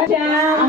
大家。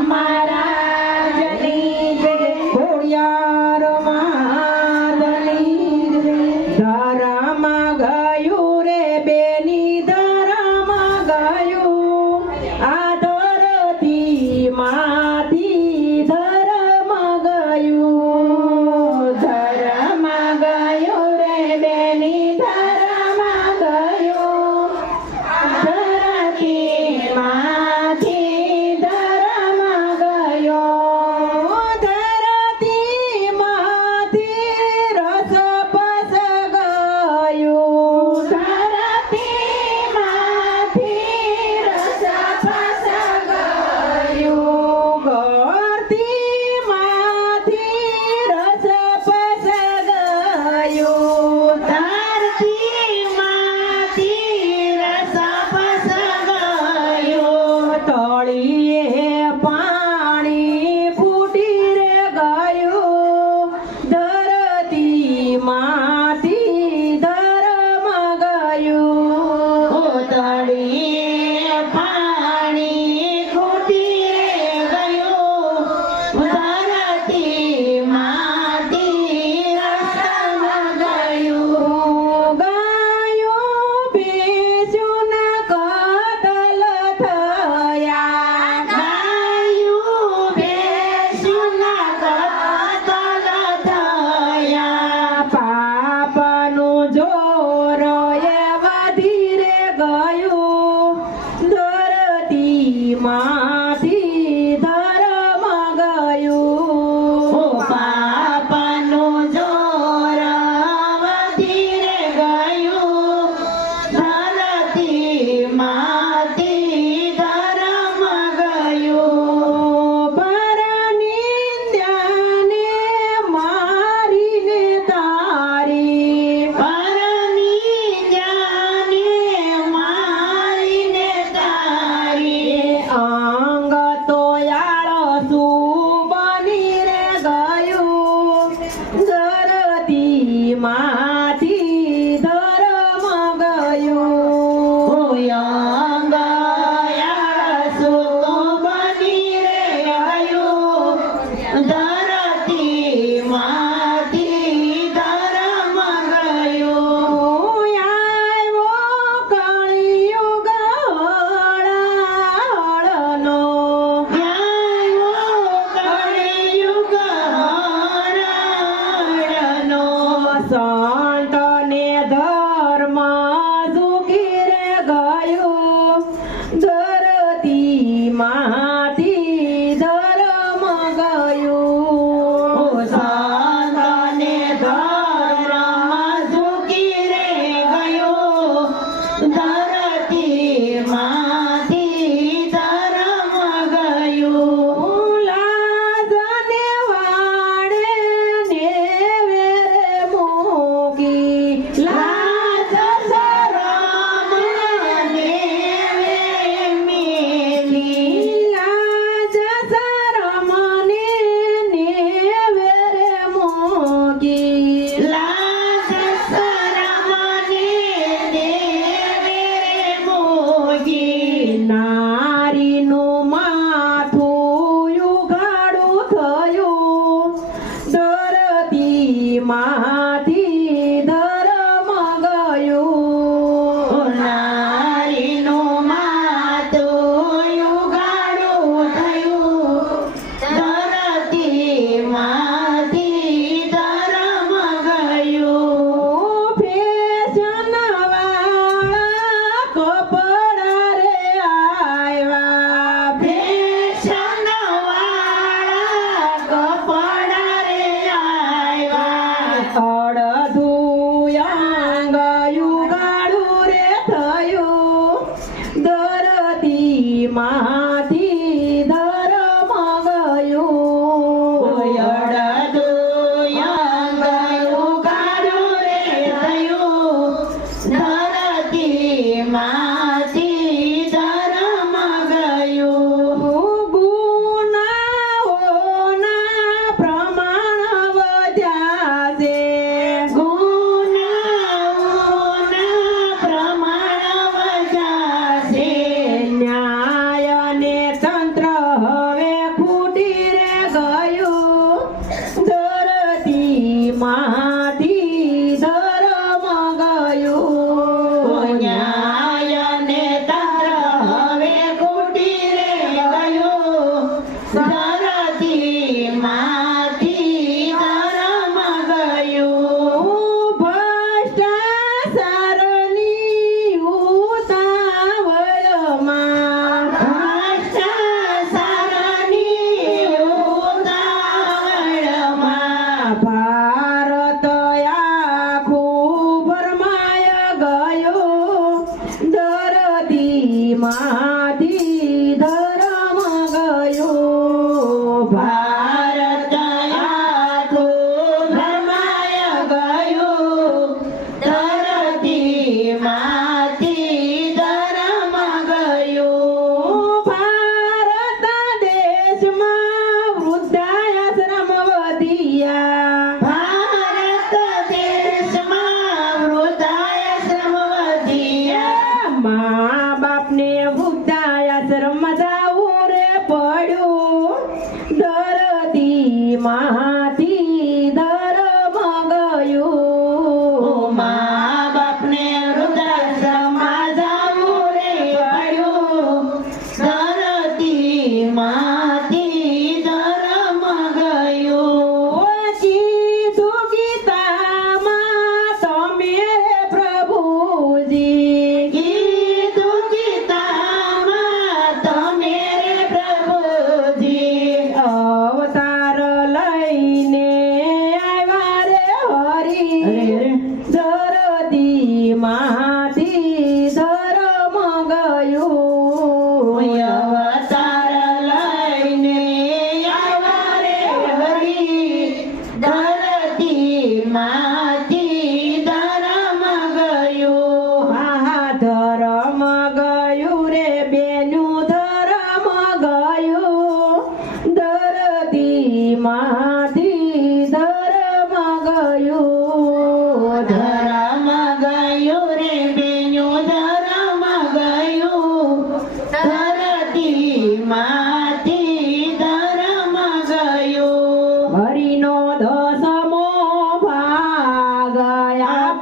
માથી ધર્મ ગયું. નારીનું માતું ગાડું થયું. ધરતી